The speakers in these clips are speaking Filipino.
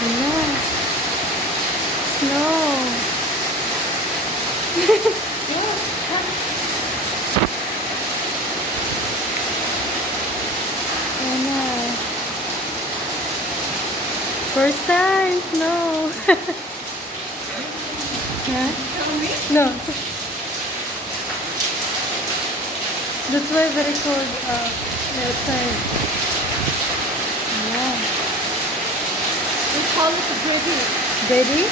Ano? Snow. Ano? First time, snow. Huh? No. That's why very cold outside. Yeah. We call it a brady. Ready?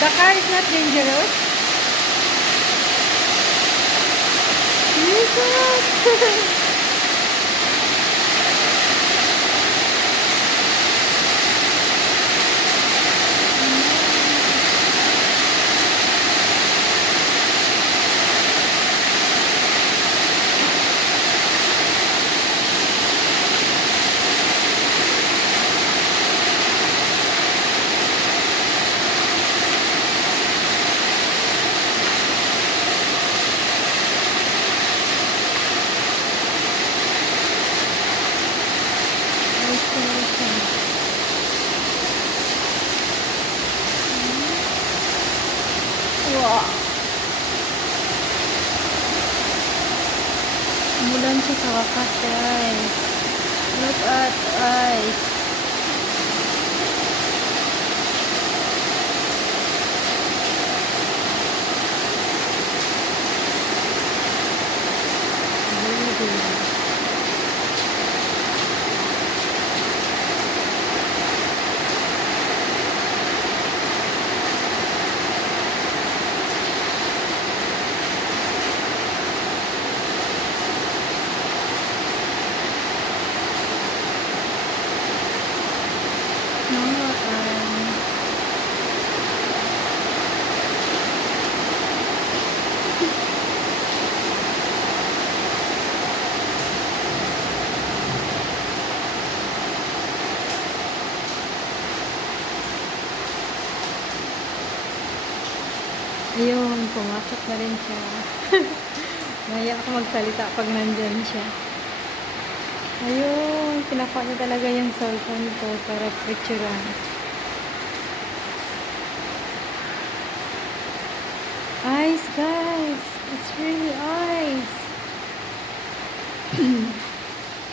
The car is not dangerous. Jesus. Wow. Umulan siya sa wakas, guys. Look at ice. Really. Ayun, pumasok na rin siya. Maya ako magsalita pag nandyan siya. Ayun, pinakuha niya talaga yung cellphone ko para picturean. Ice, guys! It's really ice!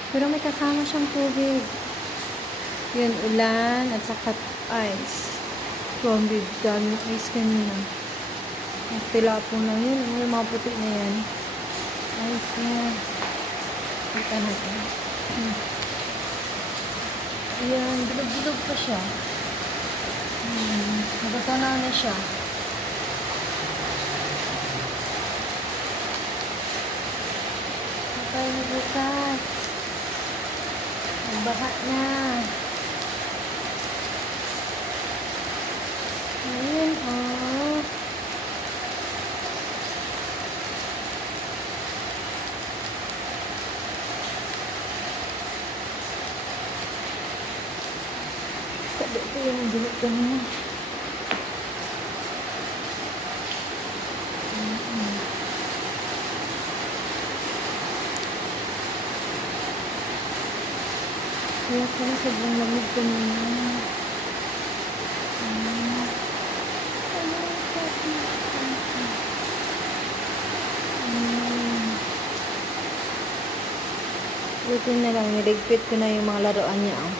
Pero may kasama siyang tubig. Yun, ulan at saka ice. Grabe, daming ice kanina. Tilapon lang yun. Yung mga puti na yan. Ice na. Kita natin. Ayan, bilog-bilog pa siya. Nagatanaw na siya. Patay na bukas. Nagbaha na. Ayun, oh. Sabi ko yung bilog kanina. Kaya pala sobrang lamig kanina. Buti na lang, niligpit ko na yung mga laruan niya. Oh.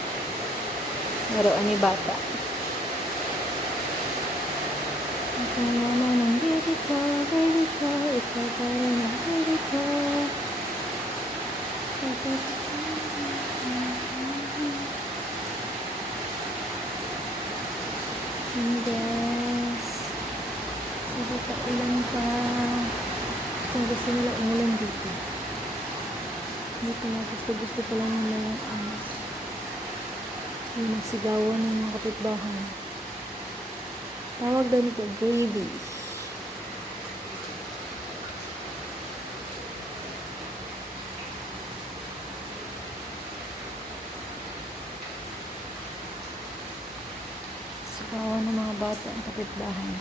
Laruan ni bata. Ito naman ang baby ko, ito pa rin ang baby ko. Yes. Ito pa ulan pa. Kung gusto nila umulan dito. Dito na gusto pa lang nila yung amas. Yung nagsigawan ng mga kapitbahay. Tawag daw nito babies. Sigawan ng mga bata ang kapitbahay.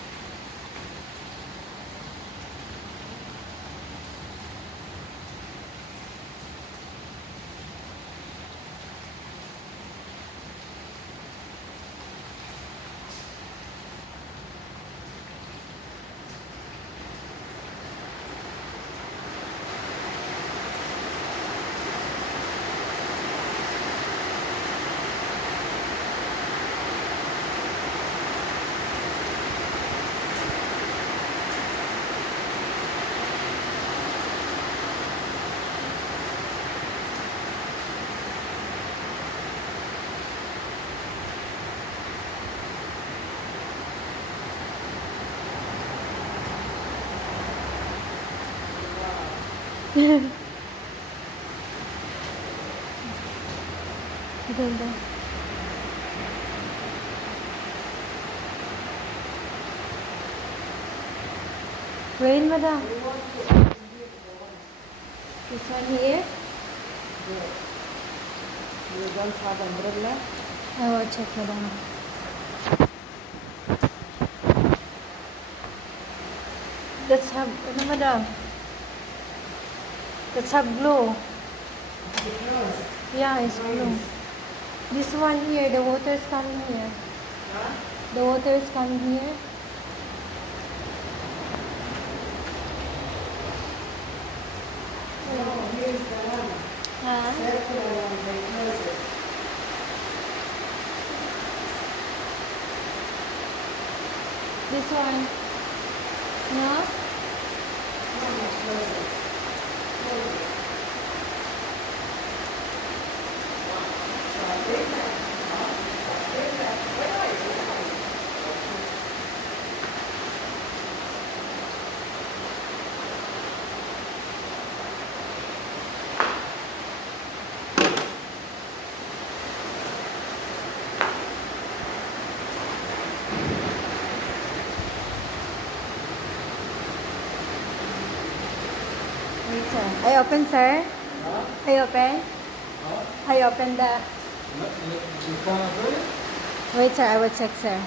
Ganda. Rain, madam. This one here. You don't have umbrella? I will check, madam. Let's have, ano, madam? Let's have glue. Yeah, it's glue. This one here, the water is coming here. The water is coming here. No, here's the one. Huh? Circular one, they close it. This one. No? No, no, close it. Close it. Wait, sir. I open, sir. I open. I open the... You can't do it? Wait, sir. I will check, sir.